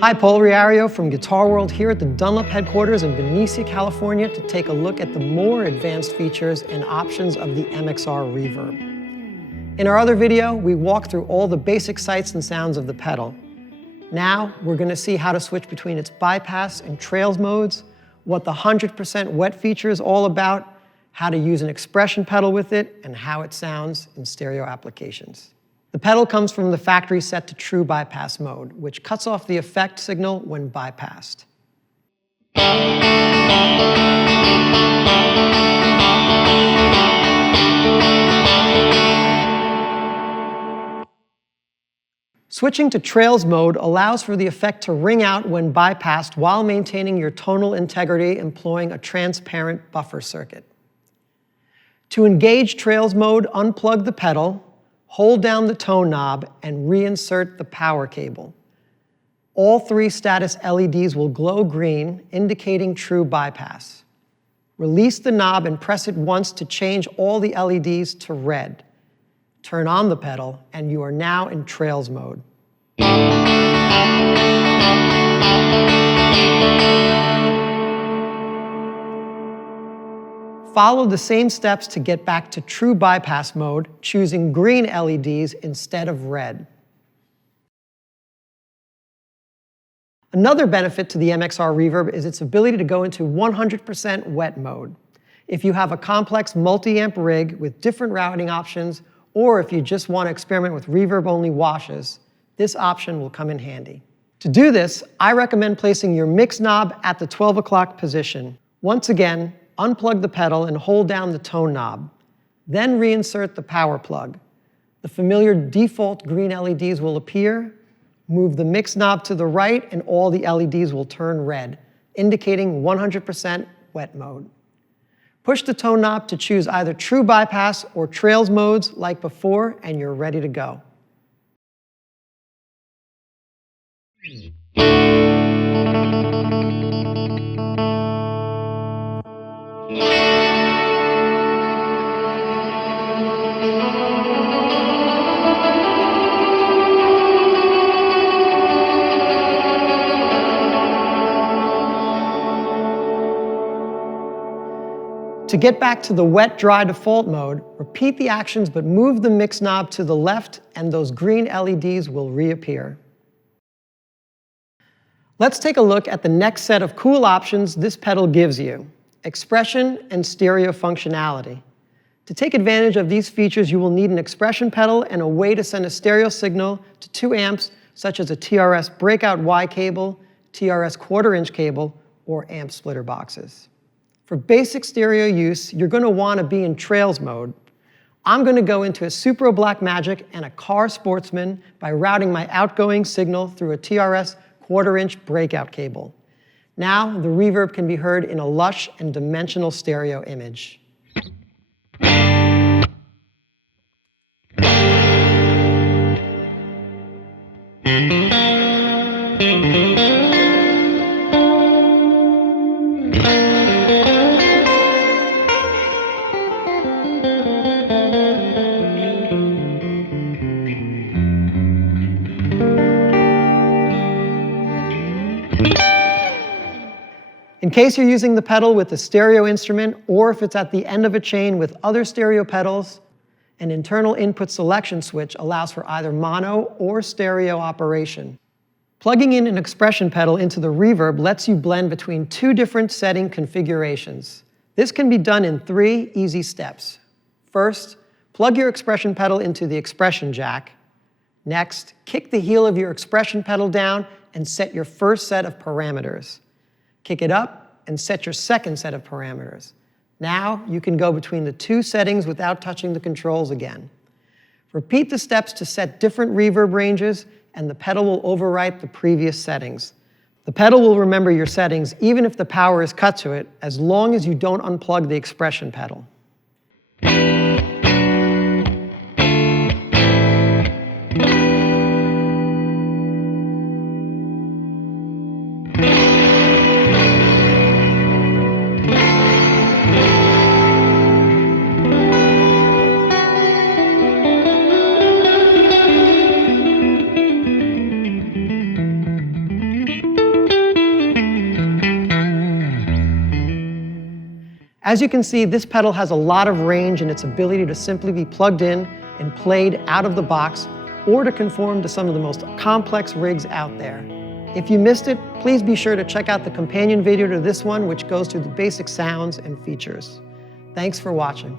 Hi, Paul Riario from Guitar World here at the Dunlop headquarters in Benicia, California to take a look at the more advanced features and options of the MXR Reverb. In our other video, we walked through all the basic sights and sounds of the pedal. Now, we're going to see how to switch between its bypass and trails modes, what the 100% wet feature is all about, how to use an expression pedal with it, and how it sounds in stereo applications. The pedal comes from the factory set to true bypass mode, which cuts off the effect signal when bypassed. Switching to trails mode allows for the effect to ring out when bypassed while maintaining your tonal integrity employing a transparent buffer circuit. To engage trails mode, unplug the pedal, hold down the tone knob, and reinsert the power cable. All three status LEDs will glow green, indicating true bypass. Release the knob and press it once to change all the LEDs to red. Turn on the pedal, and you are now in trails mode. Follow the same steps to get back to true bypass mode, choosing green LEDs instead of red. Another benefit to the MXR Reverb is its ability to go into 100% wet mode. If you have a complex multi-amp rig with different routing options, or if you just want to experiment with reverb-only washes, this option will come in handy. To do this, I recommend placing your mix knob at the 12 o'clock position. Once again, unplug the pedal and hold down the tone knob. Then reinsert the power plug. The familiar default green LEDs will appear. Move the mix knob to the right and all the LEDs will turn red, indicating 100% wet mode. Push the tone knob to choose either true bypass or trails modes like before, and you're ready to go. To get back to the wet-dry default mode, repeat the actions but move the mix knob to the left and those green LEDs will reappear. Let's take a look at the next set of cool options this pedal gives you: expression and stereo functionality. To take advantage of these features, you will need an expression pedal and a way to send a stereo signal to 2 amps, such as a TRS breakout Y cable, TRS 1/4 inch cable, or amp splitter boxes. For basic stereo use, you're going to want to be in trails mode. I'm going to go into a Supro Blackmagic and a Car Sportsman by routing my outgoing signal through a TRS 1/4 inch breakout cable. Now, the reverb can be heard in a lush and dimensional stereo image. In case you're using the pedal with a stereo instrument, or if it's at the end of a chain with other stereo pedals, an internal input selection switch allows for either mono or stereo operation. Plugging in an expression pedal into the reverb lets you blend between 2 different setting configurations. This can be done in 3 easy steps. First, plug your expression pedal into the expression jack. Next, kick the heel of your expression pedal down and set your first set of parameters. Kick it up and set your second set of parameters. Now you can go between the 2 settings without touching the controls again. Repeat the steps to set different reverb ranges, and the pedal will overwrite the previous settings. The pedal will remember your settings even if the power is cut to it, as long as you don't unplug the expression pedal. As you can see, this pedal has a lot of range in its ability to simply be plugged in and played out of the box, or to conform to some of the most complex rigs out there. If you missed it, please be sure to check out the companion video to this one, which goes through the basic sounds and features. Thanks for watching.